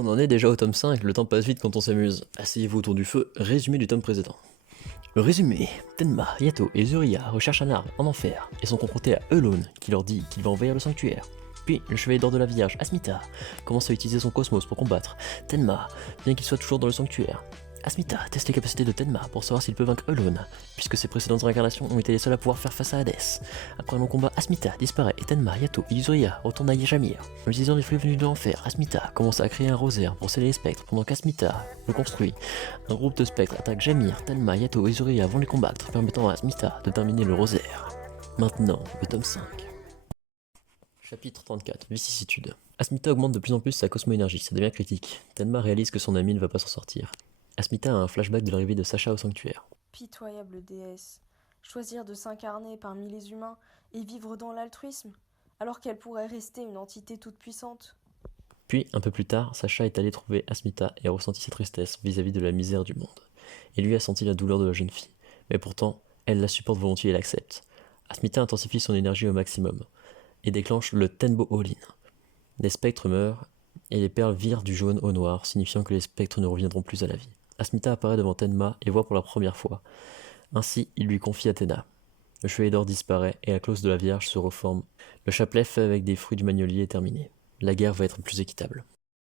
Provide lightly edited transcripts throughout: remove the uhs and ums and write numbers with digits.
On en est déjà au tome 5, le temps passe vite quand on s'amuse. Asseyez-vous autour du feu, résumé du tome précédent. Le résumé, Tenma, Yato et Zuria recherchent un arbre en enfer et sont confrontés à Eulon qui leur dit qu'il va envahir le sanctuaire. Puis, le chevalier d'or de la Vierge, Asmita, commence à utiliser son cosmos pour combattre Tenma, bien qu'il soit toujours dans le sanctuaire. Asmita teste les capacités de Tenma pour savoir s'il peut vaincre Eulon, puisque ses précédentes incarnations ont été les seules à pouvoir faire face à Hadès. Après un long combat, Asmita disparaît et Tenma, Yato et Yuzuria retournent à Yajamir. En utilisant les flux venus de l'enfer, Asmita commence à créer un rosaire pour sceller les spectres pendant qu'Asmita le construit. Un groupe de spectres attaque Jamir, Tenma, Yato et Yuzuria avant de les combattre, permettant à Asmita de terminer le rosaire. Maintenant, le tome 5. Chapitre 34, Vicissitude. Asmita augmente de plus en plus sa cosmo-énergie, ça devient critique. Tenma réalise que son ami ne va pas s'en sortir. Asmita a un flashback de l'arrivée de Sacha au sanctuaire. Pitoyable déesse, choisir de s'incarner parmi les humains et vivre dans l'altruisme, alors qu'elle pourrait rester une entité toute puissante. Puis, un peu plus tard, Sacha est allé trouver Asmita et a ressenti sa tristesse vis-à-vis de la misère du monde. Et lui a senti la douleur de la jeune fille. Mais pourtant, elle la supporte volontiers et l'accepte. Asmita intensifie son énergie au maximum et déclenche le Tenbo All-in. Les spectres meurent et les perles virent du jaune au noir, signifiant que les spectres ne reviendront plus à la vie. Asmita apparaît devant Tenma et voit pour la première fois. Ainsi, il lui confie Athéna. Le chevalier d'or disparaît et la clause de la Vierge se reforme. Le chapelet fait avec des fruits du magnolia est terminé. La guerre va être plus équitable.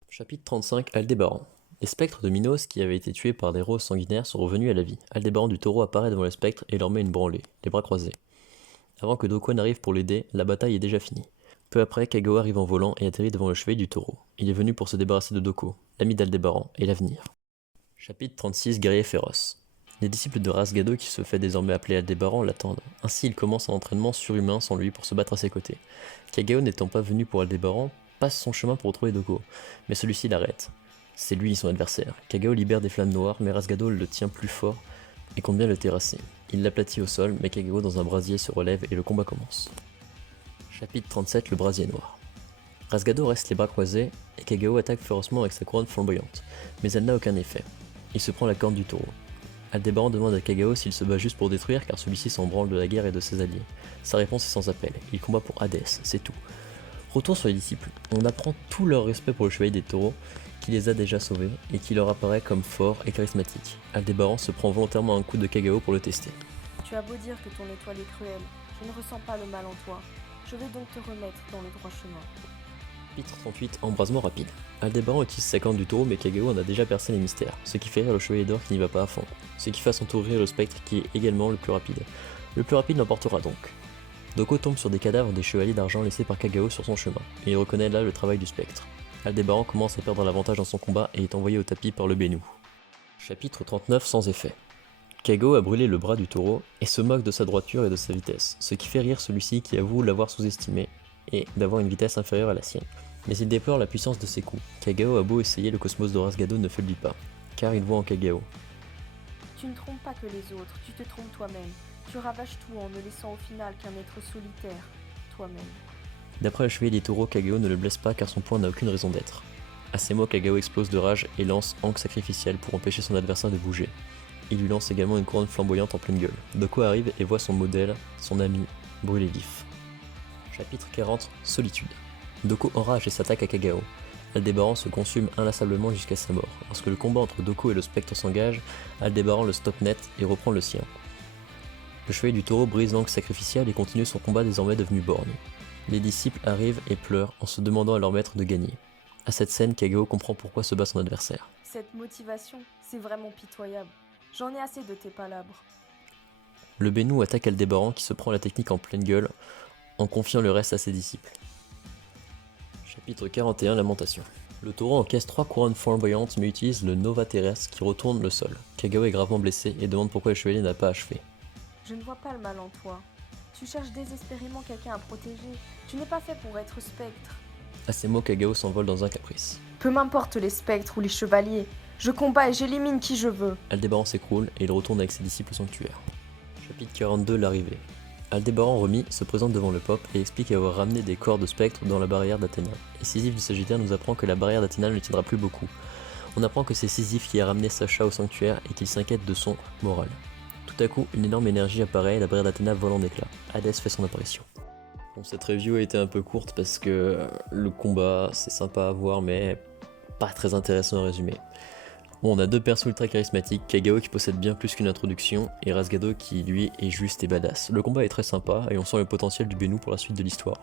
Chapitre 35, Aldébaran. Les spectres de Minos, qui avaient été tués par des roses sanguinaires, sont revenus à la vie. Aldébaran du taureau apparaît devant les spectres et leur met une branlée, les bras croisés. Avant que Doko n'arrive pour l'aider, la bataille est déjà finie. Peu après, Kagao arrive en volant et atterrit devant le chevalier du taureau. Il est venu pour se débarrasser de Doko, l'ami d'Aldébaran, et l'avenir. Chapitre 36, Guerrier féroce. Les disciples de Rasgado, qui se fait désormais appeler Aldébaran, l'attendent. Ainsi, il commence un entraînement surhumain sans lui pour se battre à ses côtés. Kagao n'étant pas venu pour Aldébaran, passe son chemin pour retrouver Doko, mais celui-ci l'arrête. C'est lui son adversaire. Kagao libère des flammes noires, mais Rasgado le tient plus fort et compte bien le terrasser. Il l'aplatit au sol, mais Kagao dans un brasier se relève et le combat commence. Chapitre 37, le brasier noir. Rasgado reste les bras croisés et Kagao attaque férocement avec sa couronne flamboyante, mais elle n'a aucun effet. Il se prend la corne du taureau. Aldébaran demande à Kagao s'il se bat juste pour détruire car celui-ci s'en branle de la guerre et de ses alliés. Sa réponse est sans appel, il combat pour Hadès, c'est tout. Retour sur les disciples, on apprend tout leur respect pour le chevalier des taureaux, qui les a déjà sauvés et qui leur apparaît comme fort et charismatique. Aldébaran se prend volontairement un coup de Kagao pour le tester. Tu as beau dire que ton étoile est cruelle, je ne ressens pas le mal en toi. Je vais donc te remettre dans le droit chemin. Chapitre 38, embrasement rapide. Aldébaran utilise sa corne du taureau mais Kagao en a déjà percé les mystères, ce qui fait rire le chevalier d'or qui n'y va pas à fond, ce qui fait à son tour rire le spectre qui est également le plus rapide. Le plus rapide l'emportera donc. Doko tombe sur des cadavres des chevaliers d'argent laissés par Kagao sur son chemin, et il reconnaît là le travail du spectre. Aldébaran commence à perdre l'avantage dans son combat et est envoyé au tapis par le Bénou. Chapitre 39, sans effet. Kagao a brûlé le bras du taureau et se moque de sa droiture et de sa vitesse, ce qui fait rire celui-ci qui avoue l'avoir sous-estimé et d'avoir une vitesse inférieure à la sienne. Mais il déplore la puissance de ses coups. Kagao a beau essayer, le cosmos de Rasgado ne faiblit pas, car il voit en Kagao. Tu ne trompes pas que les autres, tu te trompes toi-même. Tu ravages tout en ne laissant au final qu'un être solitaire, toi-même. D'après le chevalier des taureaux, Kagao ne le blesse pas car son poing n'a aucune raison d'être. À ces mots, Kagao explose de rage et lance Ankh sacrificiel pour empêcher son adversaire de bouger. Il lui lance également une couronne flamboyante en pleine gueule. Doko arrive et voit son modèle, son ami, brûler vif. Chapitre 40, Solitude. Doko enrage et s'attaque à Kagao. Aldébaran se consume inlassablement jusqu'à sa mort. Lorsque le combat entre Doko et le spectre s'engage, Aldébaran le stoppe net et reprend le sien. Le chevalier du taureau brise l'angle sacrificiel et continue son combat désormais devenu borgne. Les disciples arrivent et pleurent en se demandant à leur maître de gagner. À cette scène, Kagao comprend pourquoi se bat son adversaire. Cette motivation, c'est vraiment pitoyable. J'en ai assez de tes palabres. Le Bénou attaque Aldébaran qui se prend la technique en pleine gueule en confiant le reste à ses disciples. Chapitre 41, Lamentation. Le taureau encaisse 3 couronnes flamboyantes mais utilise le Nova terrestre qui retourne le sol. Kagao est gravement blessé et demande pourquoi le chevalier n'a pas achevé. Je ne vois pas le mal en toi. Tu cherches désespérément quelqu'un à protéger. Tu n'es pas fait pour être spectre. À ces mots, Kagao s'envole dans un caprice. Peu m'importe les spectres ou les chevaliers. Je combats et j'élimine qui je veux. Aldébaran s'écroule et il retourne avec ses disciples au sanctuaire. Chapitre 42, l'arrivée. Aldébaran remis se présente devant le peuple et explique avoir ramené des corps de spectres dans la barrière d'Athéna. Et Sisyphe du Sagittaire nous apprend que la barrière d'Athéna ne tiendra plus beaucoup. On apprend que c'est Sisyphe qui a ramené Sacha au sanctuaire et qu'il s'inquiète de son moral. Tout à coup, une énorme énergie apparaît et la barrière d'Athéna vole en éclats. Hadès fait son apparition. Bon, cette review a été un peu courte parce que le combat c'est sympa à voir mais pas très intéressant à résumer. Bon, on a deux persos ultra charismatiques, Kagao qui possède bien plus qu'une introduction, et Rasgado qui lui est juste et badass. Le combat est très sympa, et on sent le potentiel du Bennu pour la suite de l'histoire.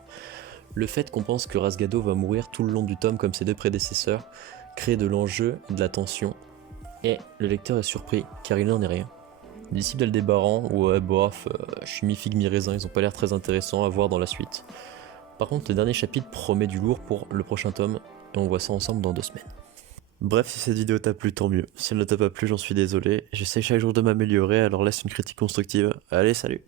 Le fait qu'on pense que Rasgado va mourir tout le long du tome comme ses deux prédécesseurs crée de l'enjeu et de la tension, et le lecteur est surpris, car il n'en est rien. Les disciples d'Aldébaran, ouais bof, chimie figue mi-raisin, ils ont pas l'air très intéressants à voir dans la suite. Par contre, le dernier chapitre promet du lourd pour le prochain tome, et on voit ça ensemble dans 2 semaines. Bref, si cette vidéo t'a plu, tant mieux. Si elle ne t'a pas plu, j'en suis désolé. J'essaie chaque jour de m'améliorer, alors laisse une critique constructive. Allez, salut!